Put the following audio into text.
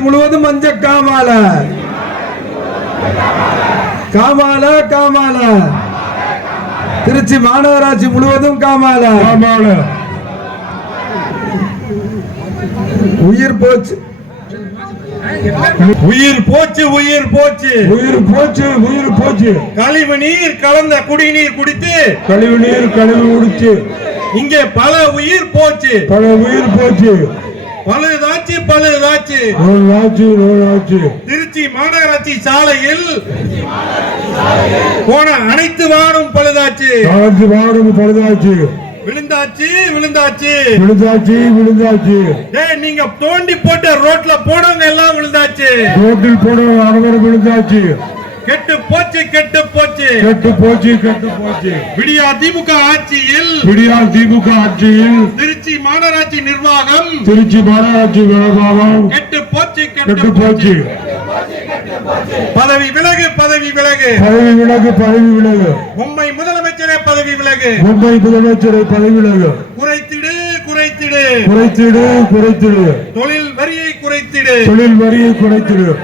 முழுவதும் மஞ்ச காமால. காமால காமால. திருச்சி மாநகராட்சி முழுவதும் காமால. ஆமால உயிர் போச்சு. உயிர் போச்சு உயிர் போச்சு. உயிர் போச்சு உயிர் போச்சு. கழிவு நீர் கலந்த குடிநீர் குடித்து கழிவு நீர் கழிவு குடிச்சு. இங்கே பல உயிர் போச்சு. பல உயிர் போச்சு. பழுதாச்சு பழுதாச்சு. நூல் ஆச்சு திருச்சி மாநகராட்சி சாலையில் போன அனைத்து வாரும் பழுதாச்சு. காலத்து வாடும் பழுதாச்சு. விழுந்தாச்சு விழுந்தாச்சு. விழுந்தாச்சு விழுந்தாச்சு. டேய் நீங்க தோண்டி போட்ட ரோட்ல போனவங்க எல்லாம் விழுந்தாச்சு. ரோட்டில் போட அனைவரும் விழுந்தாச்சு. கெட்டு போச்சு கெட்டு போச்சு. கெட்டு போச்சு கெட்டு போச்சு. விடியா திமுக ஆட்சியில் விடியா திமுக ஆட்சியில் திருச்சி மாநகராட்சி நிர்வாகம் திருச்சி மாநகராட்சி விவகாரம் கெட்டு போச்சு கெட்டு போச்சு. பதவி விலகு பதவி விலகு. பதவி விலகு பதவி விலகு. மும்பை முதலமைச்சரே பதவி விலகு. மும்பை முதலமைச்சரை பதவி விலகு. குறைத்திடு குறைத்திடு. குறைத்திடு குறைத்திடு. தொழில் வரியை குறைத்திடு. தொழில் வரியை குறைத்திடு.